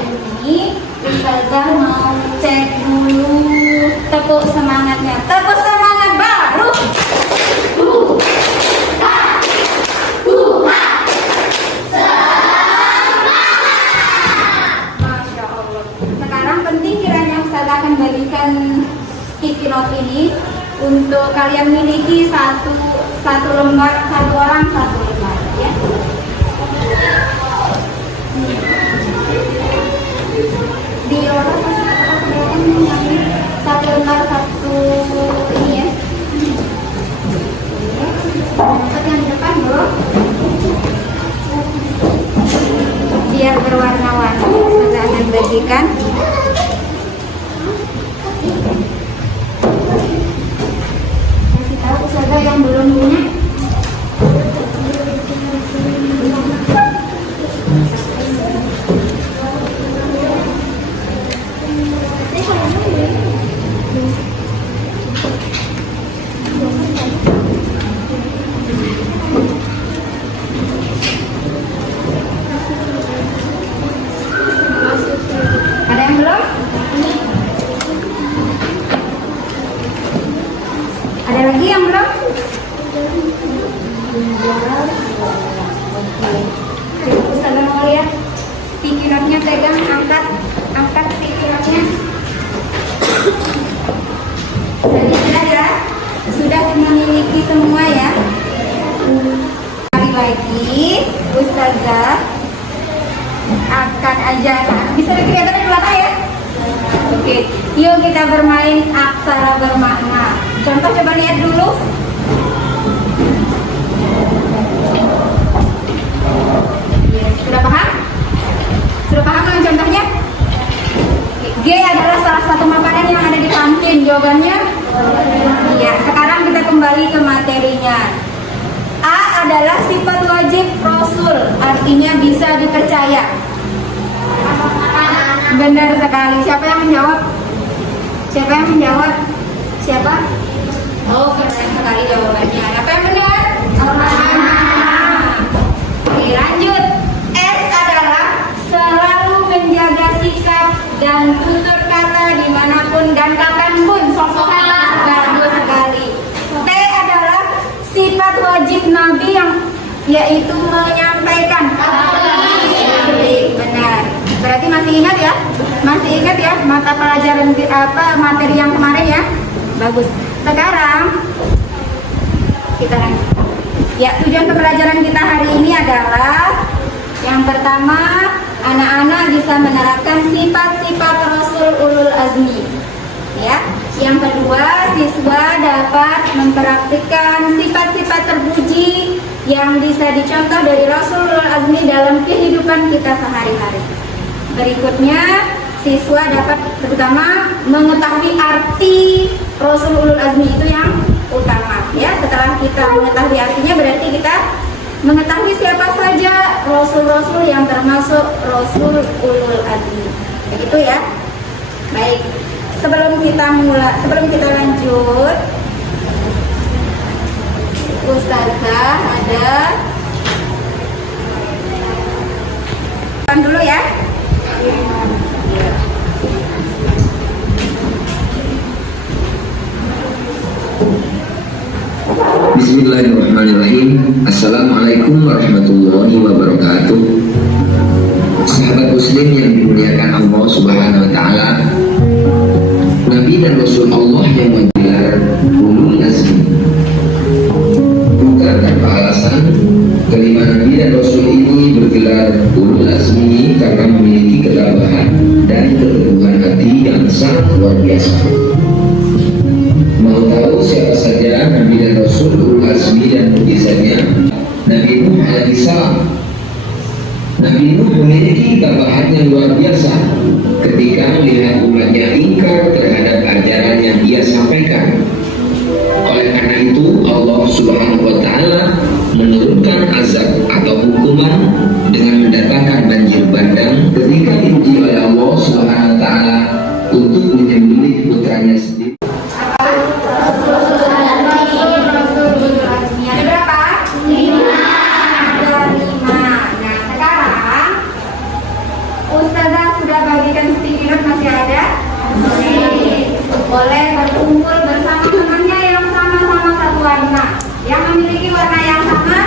ini Ustazah mau cek dulu tepuk semangatnya. Tepuk semangat baru. Masya Allah. Sekarang penting kiranya Ustazah akan berikan sticky note ini untuk kalian miliki satu lembar, satu orang satu lembar ya. Di orang satu lembar satu ini ya. Dapat yang depan bro, biar berwarna-warni. Saya akan bagikan. Kasih tahu saudara yang belum punya. Ada yang belum? Ada lagi yang belum? Ustazah mau lihat sticky note-nya, pegang, angkat sticky note-nya. Jadi sudah ya? Sudah memiliki semua ya? Sekali lagi Ustazah akan ajarkan. Bisa kelihatan di belakang ya? Oke, yuk kita bermain aksara bermakna. Contoh coba lihat dulu. Yes, sudah paham? Sudah paham dengan contohnya? G adalah salah satu makanan yang ada di kantin. Jawabannya? Ya, sekarang kita kembali ke materinya. A adalah sifat wajib Rasul, artinya bisa dipercaya. Benar sekali. Siapa yang menjawab? Siapa yang menjawab? Siapa? Oh, keren sekali jawabannya. Apa yang benar? Oke, lanjut. S adalah selalu menjaga sikap dan tutur kata dimanapun dan kapanpun. Bagus sekali. T adalah sifat wajib Nabi yang yaitu menyampaikan. Benar. Berarti masih ingat ya? Masih ingat ya mata pelajaran materi yang kemarin ya? Bagus. Sekarang kita lanjut. Ya, tujuan pembelajaran kita hari ini adalah yang pertama, anak-anak bisa menerapkan sifat-sifat Rasul Ulul Azmi. Ya. Yang kedua, siswa dapat mempraktikkan sifat-sifat terpuji yang bisa dicontoh dari Rasul Ulul Azmi dalam kehidupan kita sehari-hari. Berikutnya, siswa dapat terutama mengetahui arti Rasul Ulul Azmi, itu yang utama ya. Setelah kita mengetahui artinya, berarti kita mengetahui siapa saja Rasul-Rasul yang termasuk Rasul Ulul Azmi. Begitu ya. Baik. Sebelum kita lanjut, Ustazah ada dulu ya. Bismillahirrahmanirrahim. Assalamualaikum warahmatullahi wabarakatuh. Sahabat muslim yang dimuliakan Allah Subhanahu wa taala, Nabi dan Rasul Allah yang menggelar Ulul Azmi. Bukan tanpa alasan kelima Nabi dan Rasul ini bergelar Ulul Azmi karena memiliki ketabahan dan keteguhan hati yang sangat luar biasa. Mau tahu siapa saja Nabi dan Rasul Ulul Azmi dan mukjizatnya? Nabi Nuh alaihissalam. Nabi Nuh memiliki ketabahan yang luar biasa ketika melihat umatnya ingkar terhadap ajaran yang dia sampaikan. Oleh karena itu Allah Subhanahu wa taala menurunkan azab atau hukuman dengan mendatangkan banjir bandang ketika diuji oleh Allah Subhanahu wa taala untuk menyembelih putranya sendiri. Boleh berkumpul bersama temannya yang sama-sama satu warna. Yang memiliki warna yang sama,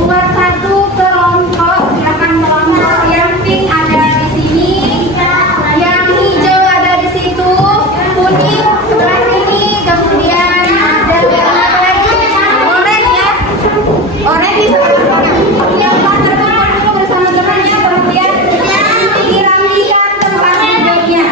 buat satu kelompok. Silakan kelompok yang pink ada di sini, yang hijau ada di situ, kuning sebelah sini, kemudian ada apa lagi? Oranye ya. Oranye di sana. Yang berkumpul dulu bersama temannya, kemudian dirapikan tempat duduknya.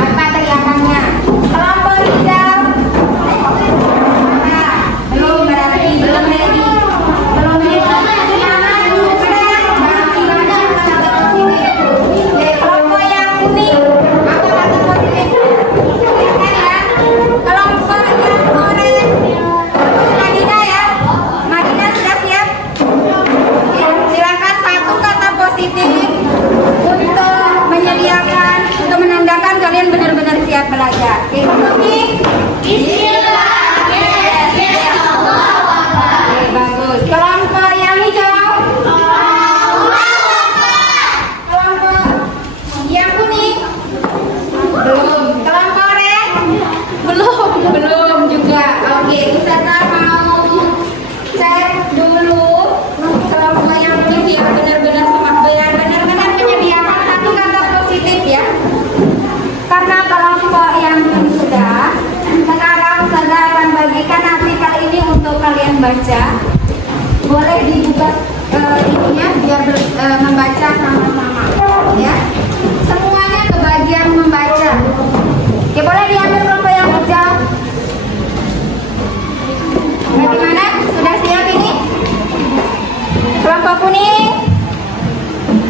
Apa teriakannya? Kelompok hijau. Nah, belum berarti belum ready. Belum ready. Semangat, sukses. Berarti banyak kata positif. Oke, kelompok yang kuning. Apa kata positif? Silakan ya. Kelompok yang oranye. Madina ya. Madina sudah siap? Ya, silakan satu kata positif untuk menyediakan, untuk menandakan kalian benar-benar siap belajar. Oke, kuning. Bismillah. Oke, bagus. Kelompok yang hijau. Kelompok yang kuning. Belum. Kelompok oranye. Belum juga. Oke, peserta mau cek dulu kelompok yang kuning ya, benar-benar benar-benar menyediakan satu kata positif ya. Karena kelompok yang kuning sudah, sekarang saya akan bagikan artikel ini untuk kalian baca. Boleh dibuka ininya biar membaca sama-sama ya. Semuanya kebagian membaca. Oke, boleh diambil kelompok yang hijau. Bagaimana? Sudah siap ini? Kelompok kuning.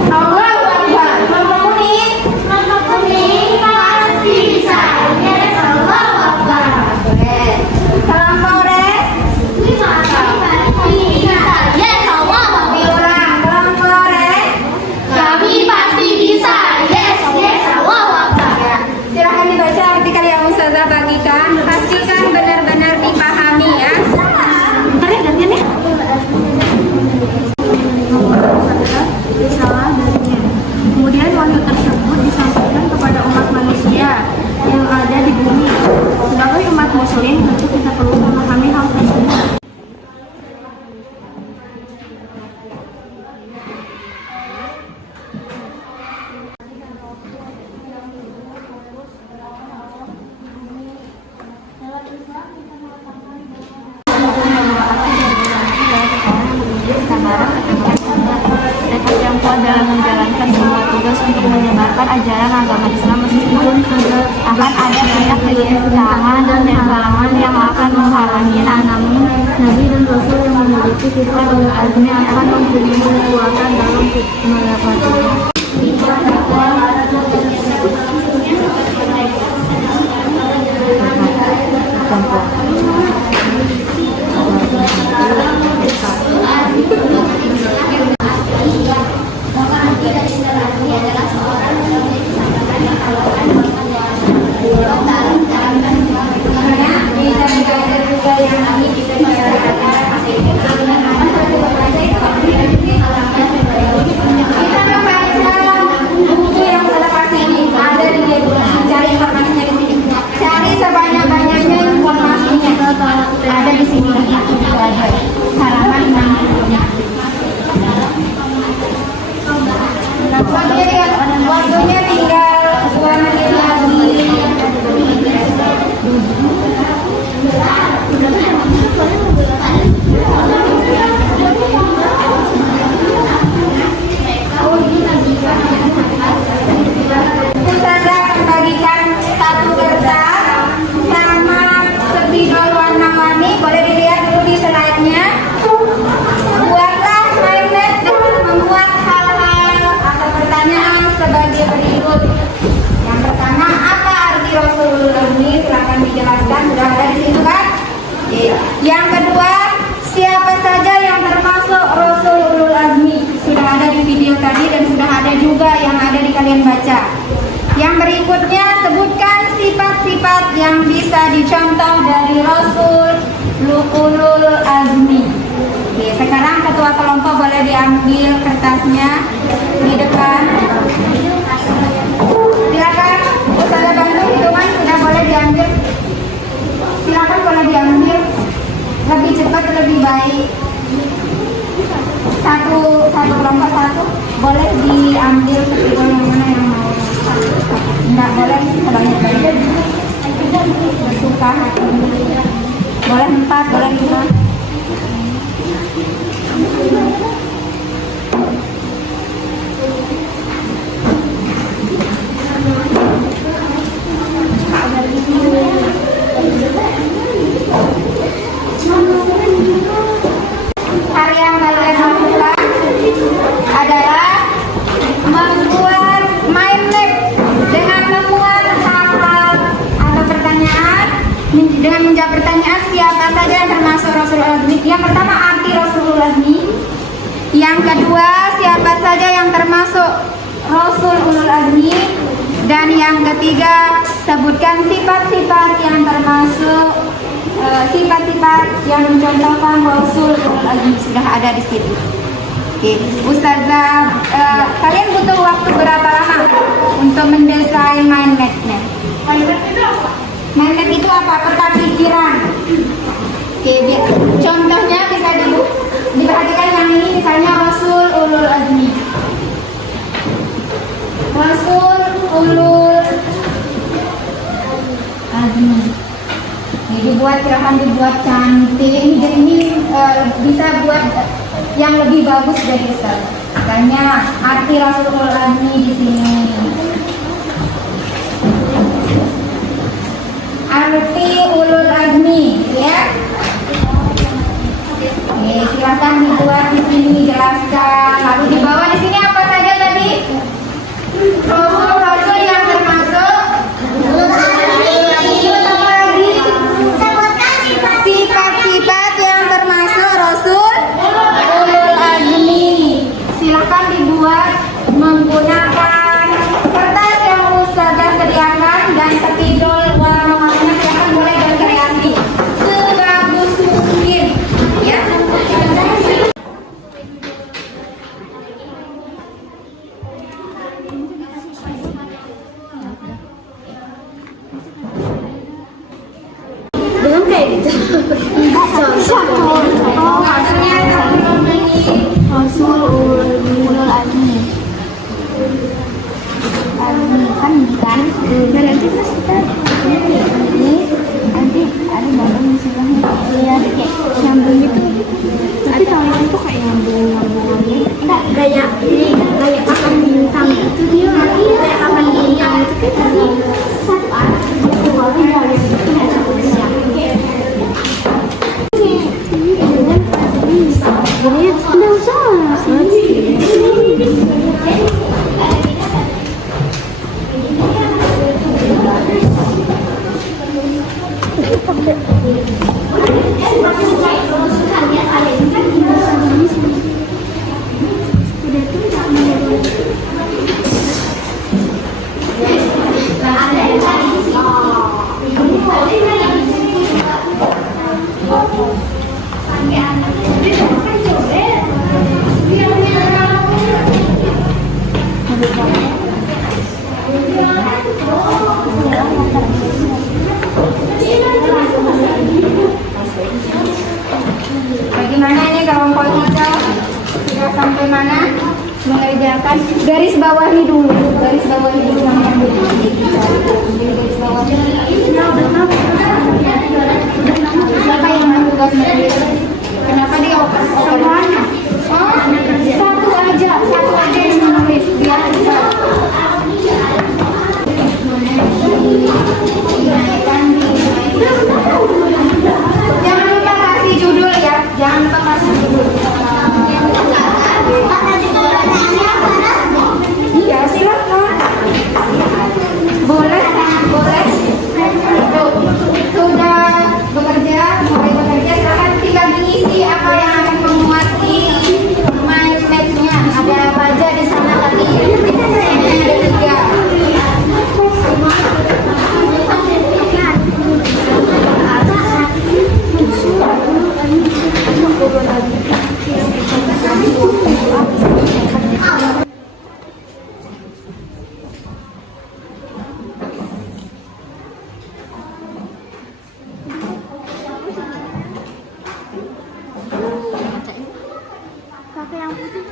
Allahu Akbar. Kelompok kuning. Pasti bisa. Yes, Allahu Akbar. Boleh. Kelompok oranye. Yes, Allah. Diulang. Kelompok oranye. Kami pasti bisa. Yes, yes, Allah. Ya. Silahkan dibaca artikel yang Ustazah bagikan. Pastikan benar-benar dipahami ya. Bentar ya, gantian ya. Risalah darinya. Kemudian wahyu tersebut disampaikan kepada umat manusia yang ada di bumi. Sebagai umat muslim, tentu kita perlu memahami hal tersebut. Tekad yang kuat dalam menjalankan semua tugas untuk menyebarkan ajaran agama Islam meskipun akan ada banyak keinginan dan halangan yang akan menghalanginya. Namun Nabi dan Rasul yang memiliki sifat ulul azmi akan mempunyai kekuatan dalam mendapatinya. Bisa dibaca juga yang ini bisa dibaca. Bisa membaca. Yang berikutnya, sebutkan sifat-sifat yang bisa dicontoh dari Rasul Ulul Azmi. Oke, sekarang ketua kelompok boleh diambil kertasnya di depan. Silakan, Ustazah bantu hitungan sudah boleh diambil. Silakan boleh diambil. Lebih cepat lebih baik. Satu kelompok satu boleh diambil ketika yang mana yang mau. Enggak boleh sebanyak-banyak. Bersuka hati. Boleh 4, boleh 5. Hal yang kalian lakukan adalah membuat mind map dengan memuat hal-hal atau pertanyaan dengan menjawab pertanyaan siapa saja yang termasuk Rasul Azmi. Yang pertama, arti Rasul Azmi. Yang kedua, siapa saja yang termasuk Rasul Ulul Azmi. Dan yang ketiga, sebutkan sifat-sifat yang termasuk sifat-sifat yang mencontohkan Rasul Ulul Azmi. Sudah ada di situ. Oke, Ustazah, kalian butuh waktu berapa lama untuk mendesain mind map-nya? Mind map itu apa? Peta pikiran. Oke, contohnya bisa diperhatikan yang ini, misalnya Rasul Ulul Azmi. Rasul Ulul Azmi. Ini silahkan dibuat cantik. Ini bisa buat yang lebih bagus dari Ustaz. Misalnya arti Rasul Ulul Azmi di sini. Arti Ulul Azmi, ya. Oke, silakan dibuat di sini, jelaskan. Lalu di bawah di sini apa saja tadi? Rasul yang termasuk sifat-sifat yang termasuk Rasul Ulul Azmi. Silakan dibuat menggunakan kertas yang Ustazah sediakan dan spidol warna-warninya. Silakan boleh berkreasi sebagus mungkin, ya. Belum kayak gitu. Maksudnya Rasul Ulul Azmi. Azmi kan berarti pas kita ini nanti ada badan misalnya ya kayak nyambung gitu. Tapi kalau itu kayak nyambung Enggak, kayak ini kayak papan bintang itu dia lagi kayak papan bintang itu kan tadi satu arah dua bintang itu kayak satu siang. Jadi nggak usah sih. Bagaimana ini kelompok kita sudah sampai mana mengerjakan? Garis bawahi dulu, garis bawahi dulu yang dulu. Garis bawahi. Siapa yang tugas menulis? Kenapa dia semuanya? Oh, satu aja yang menulis biar cepat. Jangan lupa kasih judul ya, jangan lupa kasih judul. Iya, silakan. Boleh, boleh. Sudah bekerja, mulai bekerja, silakan tinggal diisi apa yang akan memuat di mind map-nya. Ada apa aja di sana tadi? Ada 3. Udah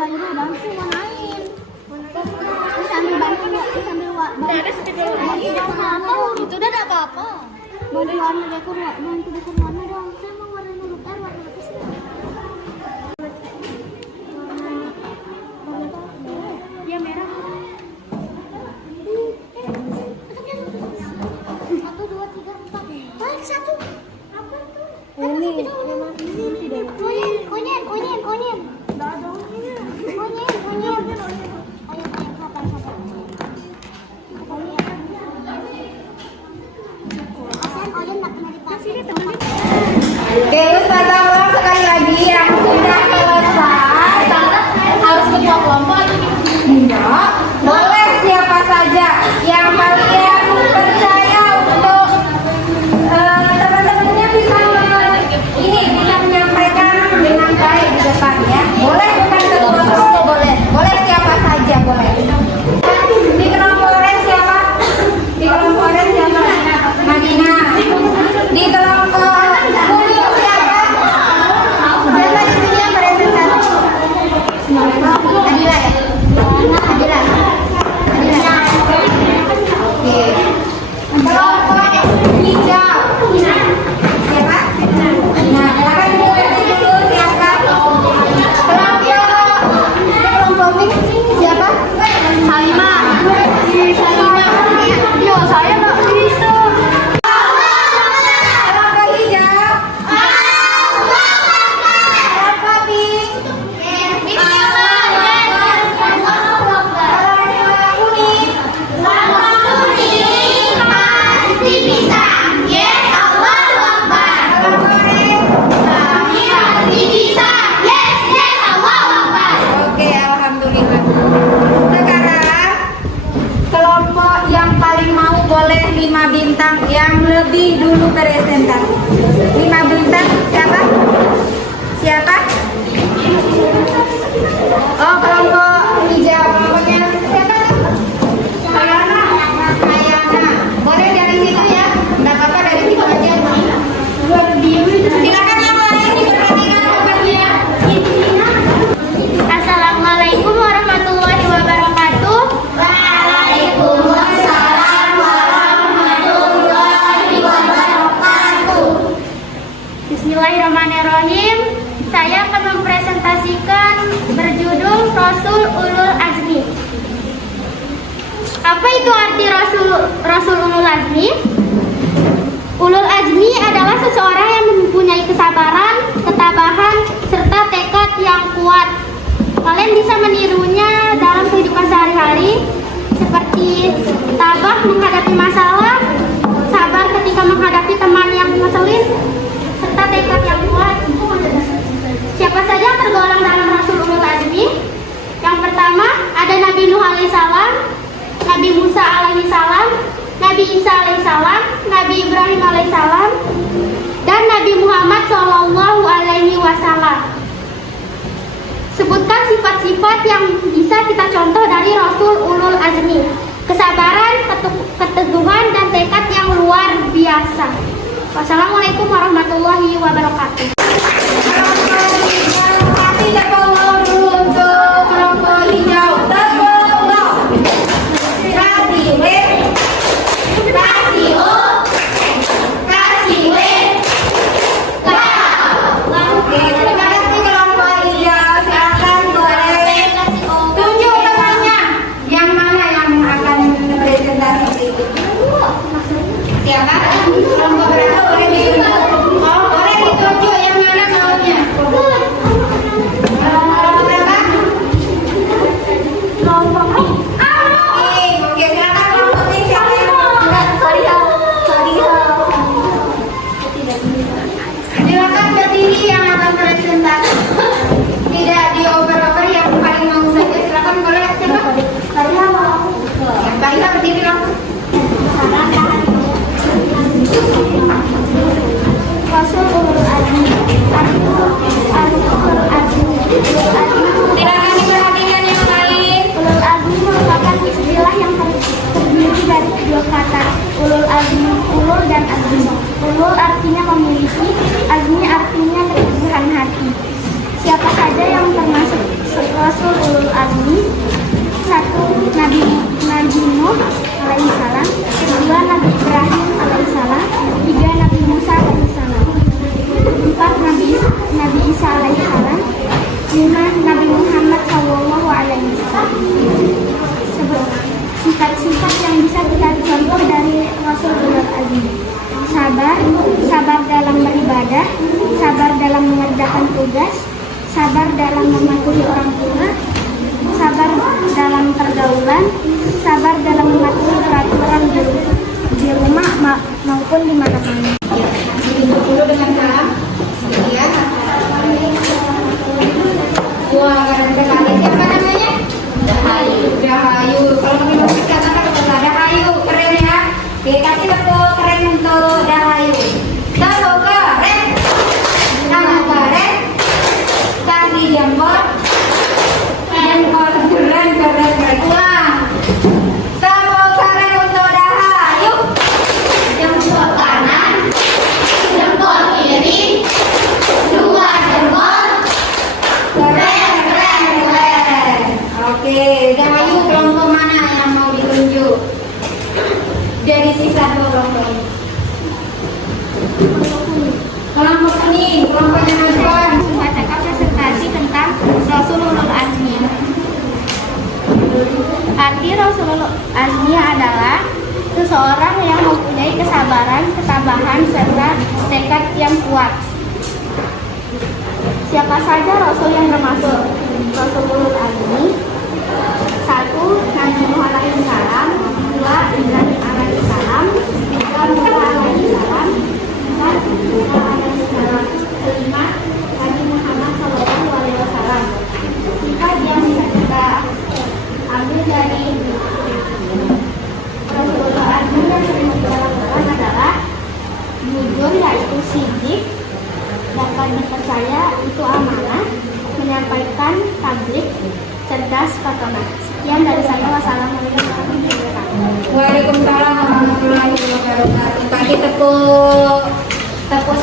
akhirnya bang sih mau main. Terus sambil bantu terus sambil itu udah ada apa-apa. Bantu warna dekor, bantu dekor warna dong. Saya mau warna huruf R, warna apa sih? Ya merah. Satu, dua, tiga, empat. Baik satu. Apa tuh? Ini tidak. Onion. Oke, Ustazah ulang sekali lagi yang sudah selesai harus ketua kelompok. Enggak, boleh siapa saja yang kalian percaya untuk teman-temannya bisa menyampaikan dengan baik di depan ya. Boleh bukan ketua kelompok, boleh siapa saja boleh. Di kelompok orange siapa? Di kelompok orange siapa? Madina. Di kelompok kuning siapa? Siapa di sini yang presentasi? Adila ya? Adila. Oke. Kelompok hijau. Siapa? Nah, silakan diganti dulu siapa? Kelompok pink siapa? Salimah. Yo, saya nggak bisa. Kelompok hijau. Kelompok pink. Oke, alhamdulillah. Sekarang kelompok yang paling mau boleh 5 bintang yang lebih dulu presentasi. 5 bintang siapa? Siapa? Oh, kelompok hijau. Kelompoknya siapa? Ayana. Boleh dari situ ya? Enggak apa-apa dari situ aja. Silakan yang lain diperhatikan kebagian. Assalamualaikum warahmatullahi wabarakatuh. Waalaikumsalam warahmatullahi wabarakatuh. Bismillahirrahmanirrahim. Saya akan mempresentasikan berjudul Rasul Ulul Azmi. Apa itu arti Rasul Ulul Azmi? Ulul Azmi adalah seseorang yang mempunyai kesabaran, ketabahan, serta tekad yang kuat. Kalian bisa menirunya dalam kehidupan sehari-hari, seperti tabah menghadapi masalah, sabar ketika menghadapi teman yang ngeselin, serta tekad yang kuat. Siapa saja yang tergolong dalam Rasul Ulul Azmi? Yang pertama ada Nabi Nuh alaihissalam, Nabi Musa alaihissalam, Nabi Isa alaihissalam, Nabi Ibrahim alaihissalam, dan Nabi Muhammad Shallallahu alaihi wasallam. Sebutkan sifat-sifat yang bisa kita contoh dari Rasul Ulul Azmi. Kesabaran, keteguhan, dan tekad yang luar biasa. Wassalamualaikum warahmatullahi wabarakatuh. Kasih tepung dulu untuk kelompok hijau. Tepung. Kasih W. Kasih O. Kasih W. Oke, terima kasih kelompok hijau. Silakan boleh tunjuk temannya. Yang mana yang akan presentasi berikutnya? Siapa? Kelompok berapa boleh ditunjuk? Oh, boleh ditunjuk yang mana maunya? Kelompok berapa? Kelompok pink. Oke, silakan kelompok pink siapa yang mau? Silakan berdiri yang akan presentasi. Tidak dioper-oper, yang paling mau saja. Silakan boleh siapa? Mbak Ila berdiri langsung. Rasul Ulul Azmi. Silakan diperhatikan yang lain. Ulul Azmi merupakan istilah yang terdiri dari dua kata, ulul azmi, ulul dan azmi. Ulul artinya memiliki, azmi artinya keteguhan hati. Siapa saja yang termasuk Rasul ulul azmi? 1. Nabi Nuh alaihissalam, 2. Nabi Ibrahim alaihissalam, 3. Nabi Musa alaihissalam, 4. Nabi Isa alaihissalam, 5. Nabi Muhammad sallallahu alaihi wasallam. Sifat-sifat yang bisa kita contoh dari Rasul ulul azmi: sabar dalam beribadah, sabar dalam mengerjakan tugas, sabar dalam mematuhi orang tua, sabar dalam pergaulan, sabar dalam mematuhi peraturan di rumah maupun di mana-mana. Tutup dulu dengan salam. Ya. Wah, keren sekali. Siapa namanya? Dahayu. Dahayu. Kalau mungkin musik katakan betul. Dahayu, keren ya. Oke, kasih tepuk keren untuk Dahayu. Tepuk keren. Tangan keren. Kasih jempol. Jempol keren, keren, keren. Ulang. Tepuk keren untuk Dahayu. Jempol kanan. Jempol kiri. 2 jempol. Keren, keren, keren. Oke, Dahayu kelompok mana yang mau ditunjuk? Dari sisa 2 kelompok ini. Kelompok kuning, kelompoknya Najwan. Membacakan presentasi tentang Rasul ulul azmi. Arti Rasul ulul azmi adalah seseorang yang mempunyai kesabaran, ketabahan, serta tekad yang kuat. Siapa saja Rasul yang termasuk Rasul ulul azmi? 1. Nabi Nuh alaihissalam, 2. Ibrahim alaihissalam, 3. Musa alaihissalam, 4. Isa alaihissalam, 5. Nabi Muhammad sallallahu alaihi wasallam. Sifat yang bisa kita ambil dari Rasulullah azmi yang sering kita lakukan adalah jujur, yaitu sidik, dapat dipercaya, itu amanah, menyampaikan tabligh, cerdas, fatona. Sekian dari saya. Wassalamualaikum warahmatullahi wabarakatuh. Waalaikumsalam warahmatullahi wabarakatuh. Kasih tepuk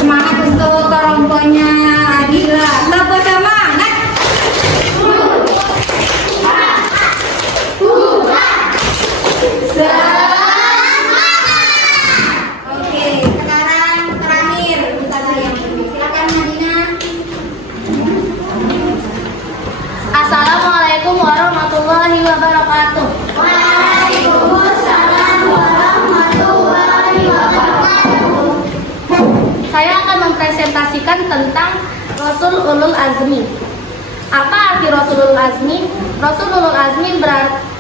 semangat untuk kelompoknya Adila. Tepuk semangat. Oke, sekarang terakhir Ustazah yang berdiri. Silakan Madina. Assalamualaikum warahmatullahi wabarakatuh. Waalaikumsalam warahmatullahi wabarakatuh. Saya akan mempresentasikan tentang Rasul ulul azmi. Apa arti Rasul ulul azmi? Rasul ulul azmi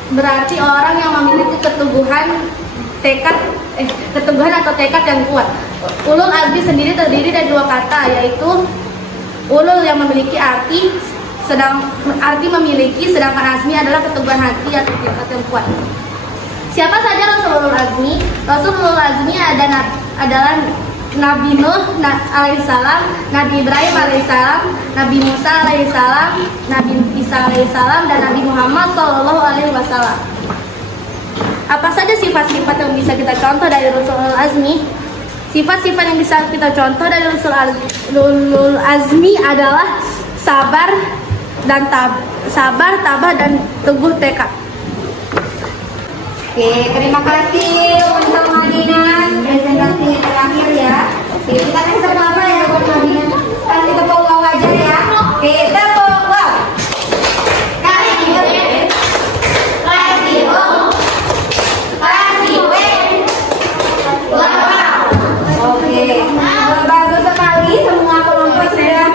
berarti orang yang memiliki keteguhan atau tekad yang kuat. Ulul azmi sendiri terdiri dari 2 kata, yaitu ulul yang memiliki arti memiliki, sedangkan azmi adalah keteguhan hati atau tekad yang kuat. Siapa saja Rasul ulul azmi? Rasul ulul azmi adalah Nabi Nuh alaihissalam, Nabi Ibrahim alaihissalam, Nabi Musa alaihissalam, Nabi Isa alaihissalam, dan Nabi Muhammad sallallahu alaihi wasallam. Apa saja sifat-sifat yang bisa kita contoh dari Rasul ulul azmi? Sifat-sifat yang bisa kita contoh dari Rasul ulul azmi adalah sabar, tabah dan teguh tekad. Oke, terima kasih untuk Madinah. Presentasi terakhir ya. Oke, kita kasih tepuk apa ya buat Madinah? Kasih tepuk wow aja ya. Oke, tepuk wow. Kasih W. Kasih O. Kasih W. Wow. Oke, bagus sekali semua kelompok sudah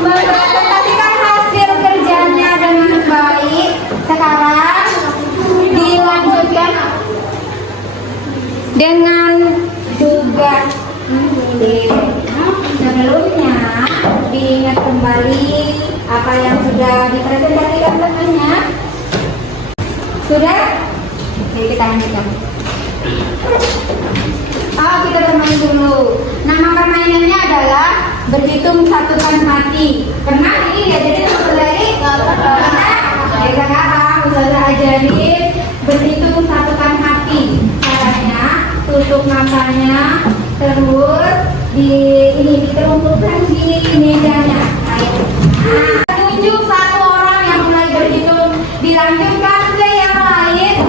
mempresentasikan hasil kerjanya dengan baik. Sekarang dilanjutkan dengan tugas sebelumnya. Diingat kembali apa yang sudah dipresentasikan tentunya. Sudah? Jadi kita lanjutkan. Kita bermain dulu. Nama permainannya adalah berhitung satukan hati. Pernah ini ya, jadi lagi sekarang Ustazah ajarin berhitung satukan hati. Caranya tutup matanya, terus ditelungkupkan di mejanya. Nah, tunjuk satu orang yang mulai berhitung, dilanjutkan ke yang lain,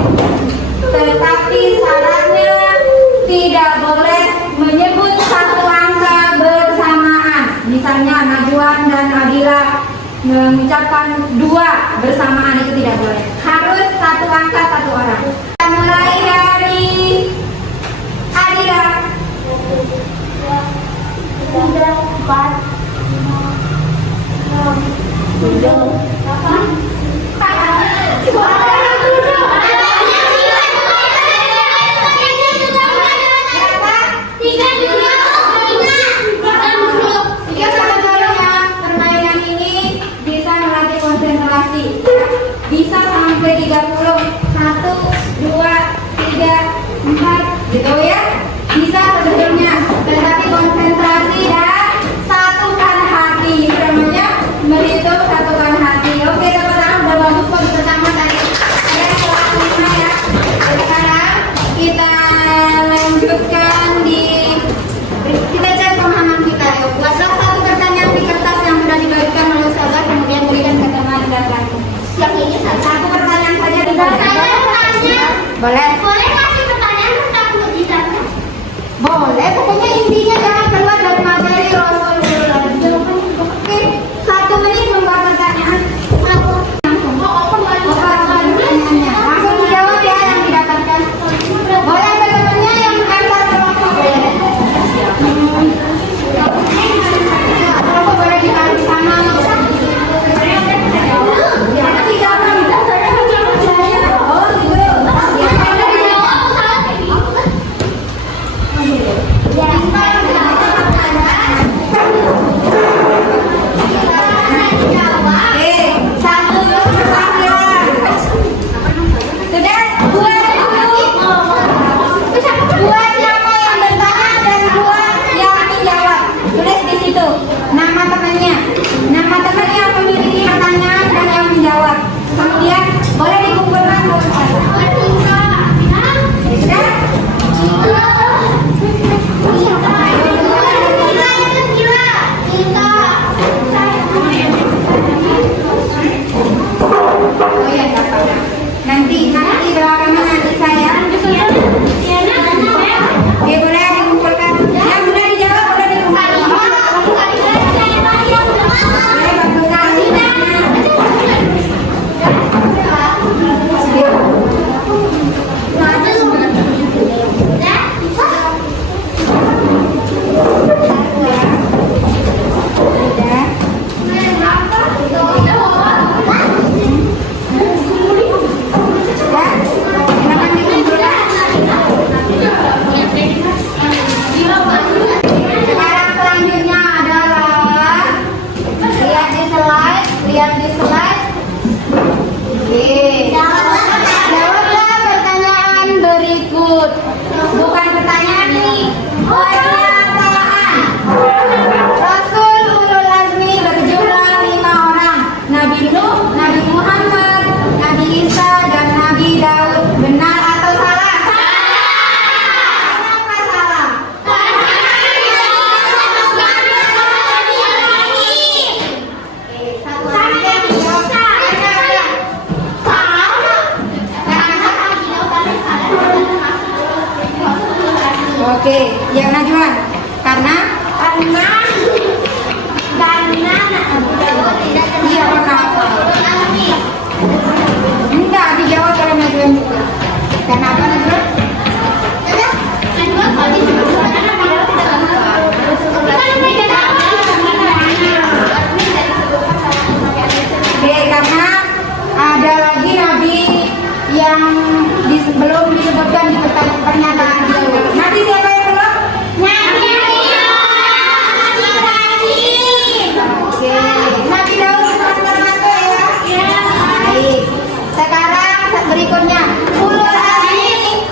tetapi syaratnya tidak boleh menyebut satu angka bersamaan. Misalnya Najwan dan Adila mengucapkan 2 bersamaan, itu tidak boleh. Harus satu angka satu orang. Kita mulai dari Adila. 3, 4, 5, 6, 7, Permainan ini bisa melatih konsentrasi, bisa sampai 30, 1, 2, 3, 4, gitu ya. Bisa sebetulnya, tetapi konsentrasi dan satukan hati. Namanya menghitung satukan hati. Oke, teman-teman, udah bagus kok di pertama tadi. Ada kelas 5 ya. Sekarang kita lanjutkan kita cek pemahaman kita ya. Buatlah satu pertanyaan di kertas yang sudah dibagikan oleh sahabat, kemudian berikan ke teman dan lagi. yang ini Satu pertanyaan saja Saya dibagikan. bertanya, Boleh? boleh kasih pertanyaan tentang mukjizatnya? Boleh, pokoknya intinya jangan keluar dari materi Rasulullah. Oke, 1 menit membuat pertanyaan. Langsung dijawab ya yang didapatkan. Boleh teman-temannya yang antar kelompok boleh. Kelompok boleh ditaruh di sana. Oh, gitu. Oke, yang Najwan. Karena iya apa? Enggak dijawab oleh Najwan juga. Karena apa Najwan? Oke, karena ada lagi nabi yang belum disebutkan di pernyataan dia. Nabi siapa yang belum? Oke, Nabi Daud termasuk ya? Baik. Sekarang berikutnya ulul azmi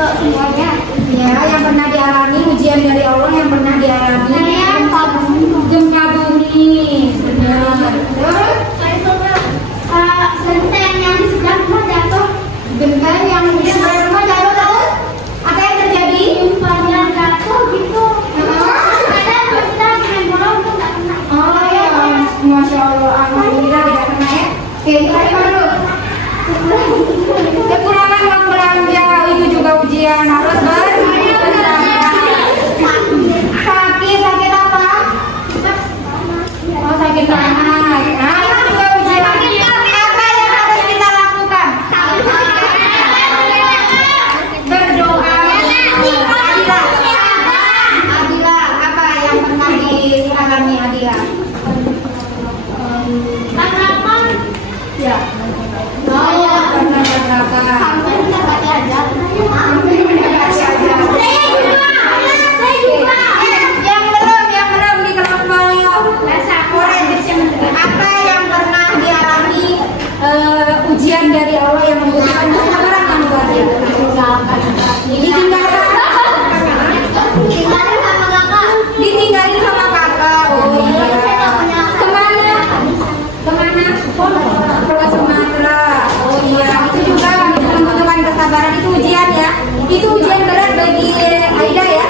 untuk semuanya. Ya, yang pernah dialami ujian dari Allah yang pernah dialami. Gempa bumi. Benar. Terus Genteng yang di sebelah rumah jatuh. genteng yang di sebelah rumah jatuh terus. Apa yang terjadi? Gempanya jatuh gitu. Ada kita main bola untuk nggak kena. Oh ya, masya Allah, alhamdulillah tidak kena ya. Oke, kita dulu. Kekurangan uang belanja itu juga ujian harus sakit apa? Oh sakit panas. Nah itu juga ujian. Apa yang harus kita lakukan? Berdoa. Adila, apa yang pernah dialami Adila? Tabrakan. Ya. Oh ya, pernah tabrakan. Sampai kita tadi aja. Yang belum di kelompok apa yang pernah dialami ujian dari Allah yang membutuhkan kesabaran yang luar biasa. Ditinggalin sama kakak. Oh iya. Kemana? Ke Sumatera. Oh iya. Itu juga membutuhkan kesabaran. Itu ujian ya. Itu ujian berat bagi Aida ya.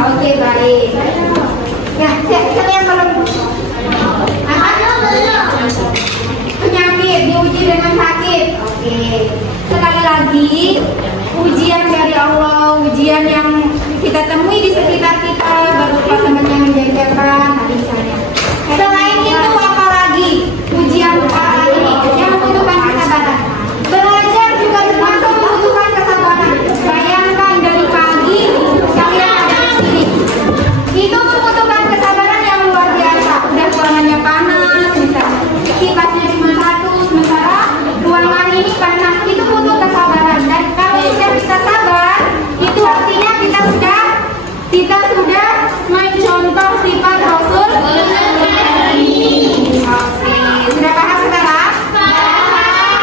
Oke baik. Ya, siapa yang belum? Penyakit diuji dengan sakit. Oke. Sekali lagi, ujian dari Allah, ujian yang kita temui di sekitar kita, berupa teman yang menjengkelkan, misalnya. Selain itu, apa lagi? Ujian apa lagi yang membutuhkan kesabaran? Belajar juga termasuk membutuhkan kesabaran. Bayangkan dari pagi kalian ada di sini. Itu membutuhkan kesabaran yang luar biasa. Udah ruangannya panas, misalnya kipasnya cuma satu, sementara ruangan ini panas. Itu butuh kesabaran. Dan kalau sudah kita sabar, itu artinya kita sudah mencontoh sifat Rasul. Oke, sudah paham sekarang?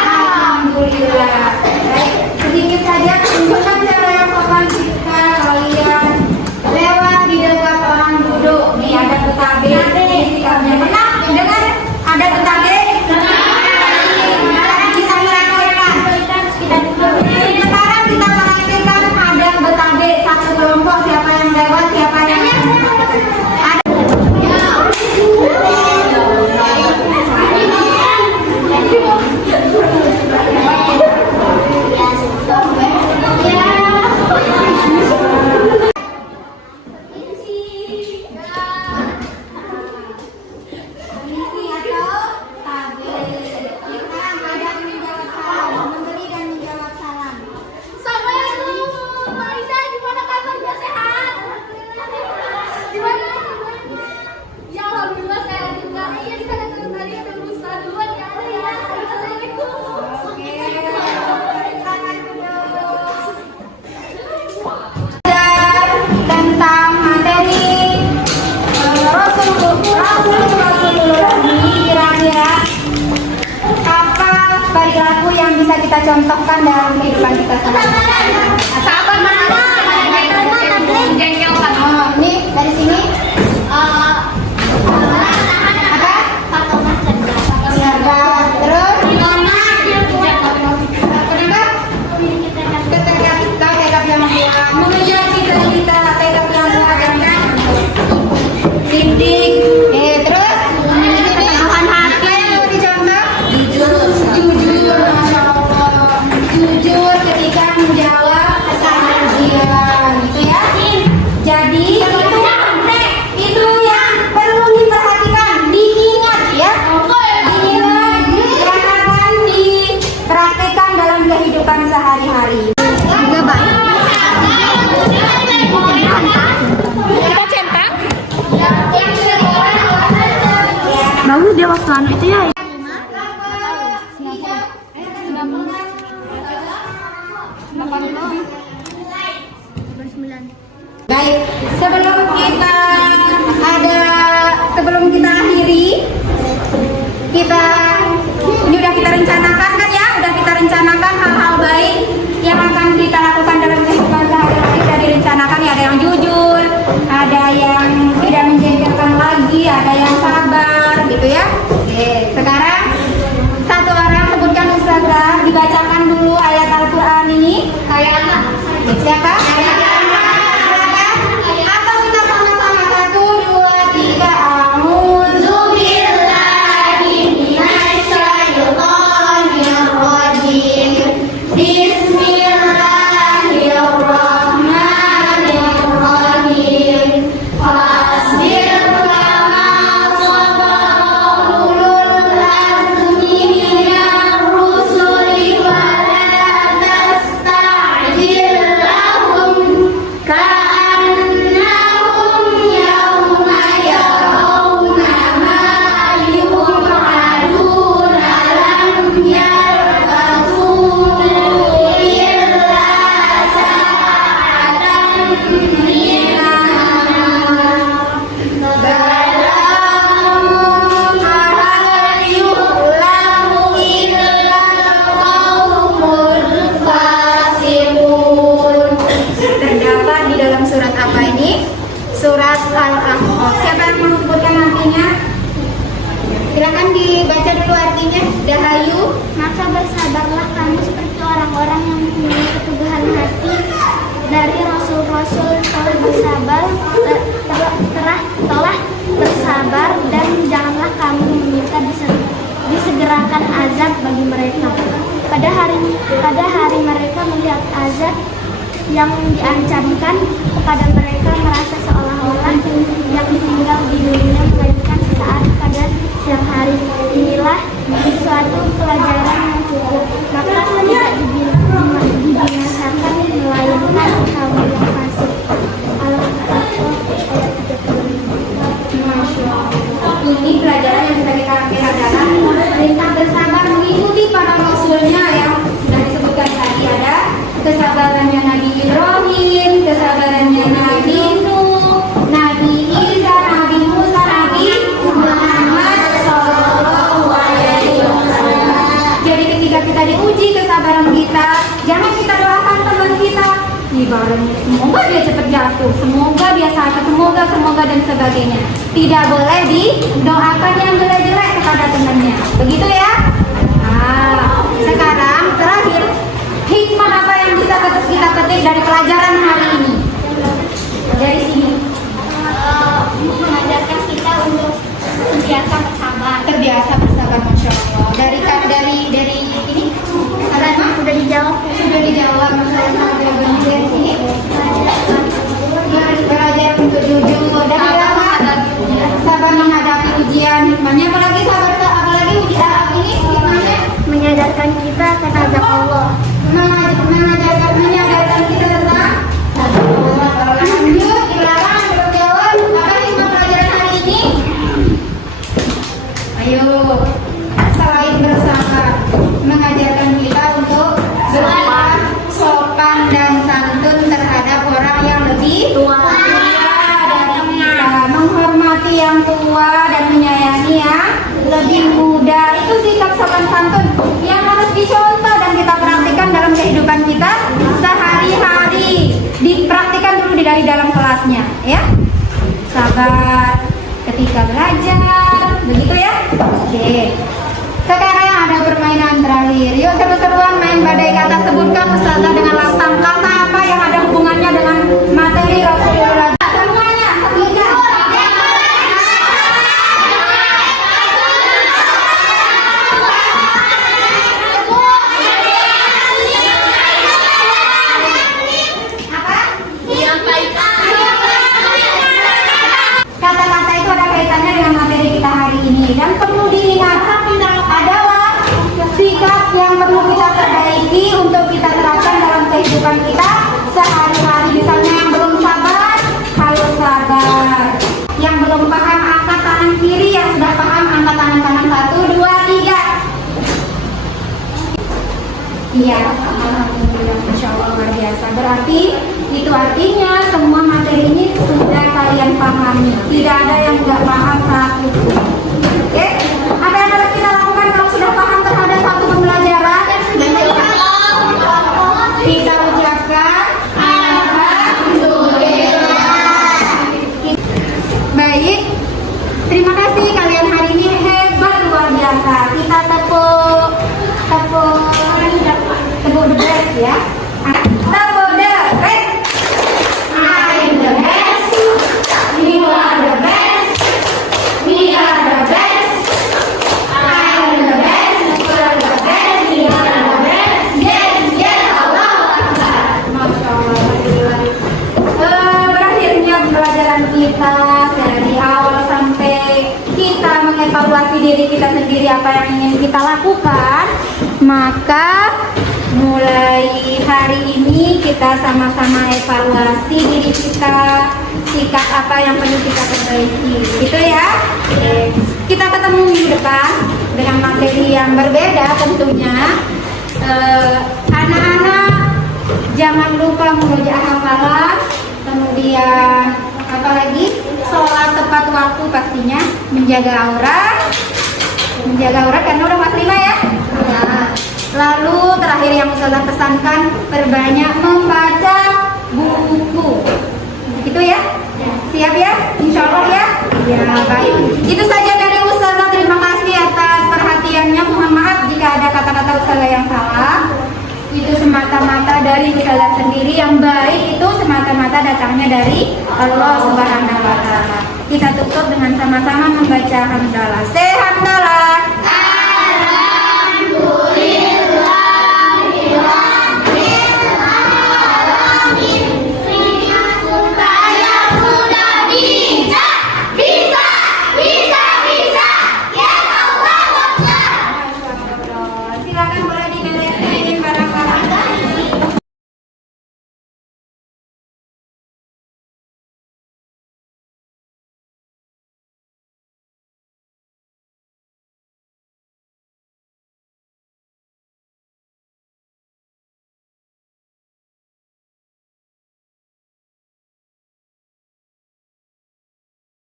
Alhamdulillah. Baik, sedikit saja tunjukkan cara yang sopan jika kalian lewat di dekat orang duduk. Nih ada betabe, sikapnya benar. Dengar ada betabe. Sekarang bisa merasakan. Sekarang kita merasakan ada betabe satu kelompok. Siapa yang lewat, siapa yang ada. Mengisi atau tabel. Sekarang ada menjawab salam, memberi dan menjawab salam. Assalamualaikum, Mbak Ida, gimana kabarnya, sehat? Gimana? Ya alhamdulillah sehat juga. Iya, kita datang tadi ada berusaha duluan ya. Iya, assalamualaikum. Oke, silakan duduk. Belajar tentang materi Rasulullah ini kira-kira apa perilaku yang bisa kita contohkan dalam kehidupan kita sehari-hari? Sabar mana? Oh, ini dari sini. Apa? Siaga. Terus? Kenapa? Tegap yang kuat. Mengejar cita-cita, tegap yang kuat dan dinding. Terus? Tahan hati. Ayo dicontoh. Jujur, masya Allah. Jujur ketika menjawab pesanan ujian, gitu ya. Jadi itu yang perlu diperhatikan, diingat ya. Diingat, akan dipraktekkan dalam kehidupan sehari-hari. Juga baik. Kita centang. Bagus dia waktu anu itu ya. Baik, sebelum kita akhiri, ini udah kita rencanakan kan ya, udah kita rencanakan hal-hal baik artinya? Dahayu. Maka bersabarlah kamu seperti orang-orang yang mempunyai keteguhan hati. Dari rasul-rasul telah bersabar, telah bersabar, dan janganlah kamu meminta disegerakan azab bagi mereka. Pada hari mereka melihat azab yang diancamkan kepada mereka, merasa seolah-olah yang tinggal di dunia melainkan sesaat pada siang hari. Inilah suatu pelajaran yang cukup, maka tidak dibinasakan melainkan kaum yang fasik. Al-Fatihah ayat 35. Masya Allah. Ini pelajaran yang bisa kita ambil adalah perintah bersabar mengikuti para rasulnya yang sudah disebutkan tadi. Ada kesabarannya Nabi Ibrahim, kesabarannya Nabi Nuh, Nabi Isa, Nabi Musa, Nabi Muhammad Sallallahu Alaihi Wasallam. Jadi ketika kita diuji kesabaran kita, jangan kita doakan teman kita ibaratnya semoga dia cepat jatuh, semoga dia sakit, semoga dan sebagainya. Tidak boleh didoakan yang jelek-jelek kepada temannya. Begitu ya. Nah, sekarang terakhir, hikmah apa yang bisa kita petik dari pelajaran hari ini? Dari sini. Mengajarkan kita untuk terbiasa bersabar. Terbiasa bersabar, masya Allah. Dari ini, ada mah Sudah dijawab. sudah dijawab, masya Allah. Dari sini, belajar untuk jujur. Dari apa? Sabar menghadapi ujian. Hikmahnya apalagi sabar, apalagi ujian ini hikmahnya Menyadarkan kita akan azab Allah. menyadarkan kita tentang lanjut dilarang belum jawab. Apa hikmah pelajaran hari ini? Ayo, selain bersabar, mengajarkan kita untuk bersikap sopan dan santun terhadap orang yang lebih tua dari kita, menghormati yang tua dan menyayangi yang lebih muda. Itu sikap sopan santun yang harus dicontoh dan kita praktikkan dalam kehidupan kita sehari-hari. Dipraktikkan dulu dari dalam kelasnya, ya. Sabar ketika belajar, begitu ya. Oke. Sekarang ada permainan terakhir. Yuk seru-seruan main badai kata. Sebutkan ustazah dengan lantang kata apa yang ada hubungannya dengan materi Rasulullah. Semuanya, sebutkan. Kata-kata itu ada kaitannya dengan materi kita hari ini dan perlu diingat adalah sikap yang perlu kita perbaiki untuk kita terapkan dalam kehidupan kita sehari-hari. Misalnya yang belum sabar harus sabar, yang belum paham angkat tangan kiri, yang sudah paham angkat tangan kanan. 1, 2, 3. Iya, alhamdulillah, masya Allah, luar biasa. Berarti itu artinya semua materi ini sudah kalian pahami. Tidak ada yang nggak paham satu. Oke, apa yang harus kita lakukan kalau sudah paham terhadap satu pembelajaran? Kita ucapkan alhamdulillah. Baik, terima kasih kalian hari ini hebat luar biasa. Kita tepuk the best ya. Tepuk the best. I'm the best. You are the best. We are the best. I'm the best. You are the best. We are the best. Yes, Allah Akbar. Masya Allah. Berakhirnya pembelajaran kita dari awal sampai kita mengevaluasi diri kita sendiri apa yang ingin kita lakukan. Maka mulai hari ini kita sama-sama evaluasi diri kita, sikap apa yang perlu kita perbaiki, gitu ya. Oke. Kita ketemu minggu depan dengan materi yang berbeda tentunya. Anak-anak jangan lupa murojaah hafalan, kemudian apalagi sholat tepat waktu pastinya, menjaga aurat karena udah kelas 5 ya. Nah, lalu terakhir yang Ustazah pesankan, perbanyak membaca buku. Gitu ya? Siap ya? Insya Allah ya? Ya baik. Itu saja dari Ustazah. Terima kasih atas perhatiannya. ustazah yang salah. Itu semata-mata dari ustazah sendiri, yang baik itu semata-mata datangnya dari Allah Subhanahu wa taala. Kita tutup dengan sama-sama membaca hamdalah. Sehamdalah.